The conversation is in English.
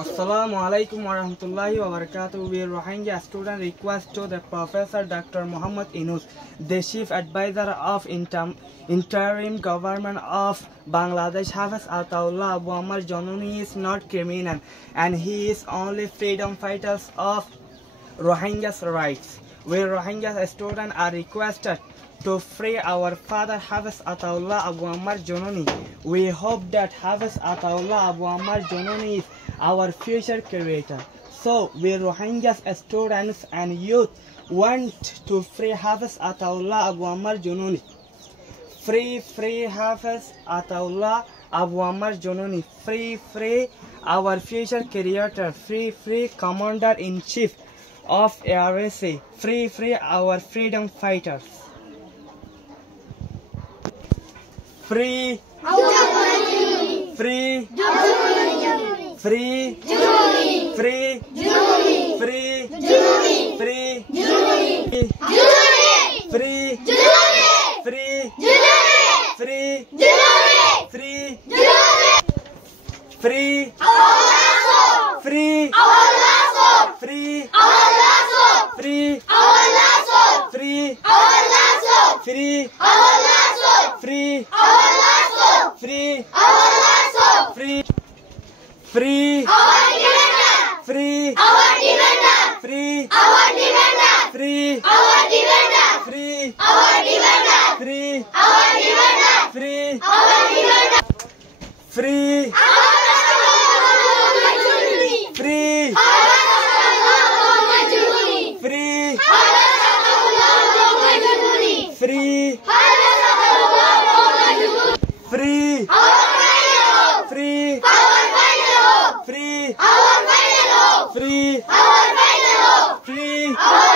Assalamu alaikum warahmatullahi wabarakatuh. We Rohingya student request to the Professor Dr. Muhammad Inus, the Chief Advisor of Interim Government of Bangladesh. Hafiz Ataullah Abu Ammar Jononi is not criminal and he is only freedom fighters of Rohingya's rights. We Rohingya students are requested to free our father Hafiz Ataullah Abu Ammar Jononi. We hope that Hafiz Ataullah Abu Ammar Jononi is our future creator. So we Rohingya students and youth want to free Hafiz Ataullah Abu Ammar Jononi. Free Hafiz Ataullah Abu Ammar Jononi. Free our future creator. Free Commander-in-Chief of RSA. Free our freedom fighters. Free Jononi. Free Jononi. Free Jononi. Free Jononi. Free Jononi. Free Jononi. Free Jononi. Free Jononi. Free Jononi. Free Jononi. Free our free our lasso. Free our lasso. Free our lasso. Free our lasso. Free our lasso. Free our lasso. Free our lasso. Free free our defender. Free our defender. Free our defender. Free our defender. Free our defender. Free our defender. Free our defender. Free free free free free free free free free